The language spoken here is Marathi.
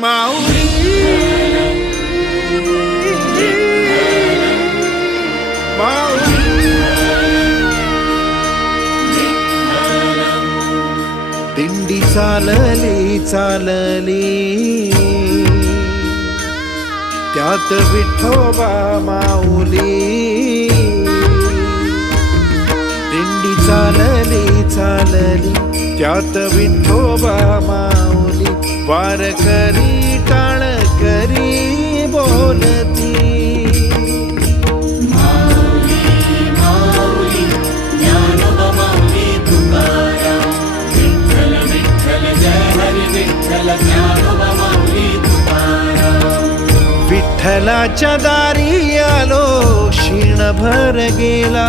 माऊली माऊली दिंडी चालली चालली त्यात विठोबा माऊली दिंडी चालली चालली त्यात विठोबा माऊली वारकरी टाळ करी बोलती माऊली माऊली ज्ञानोबा माऊली तुकाराम विठ्ठल विठ्ठल जय हरी विठ्ठल ज्ञानोबा माऊली तुकाराम विठ्ठलाच्या दारी आलो क्षीणभर गेला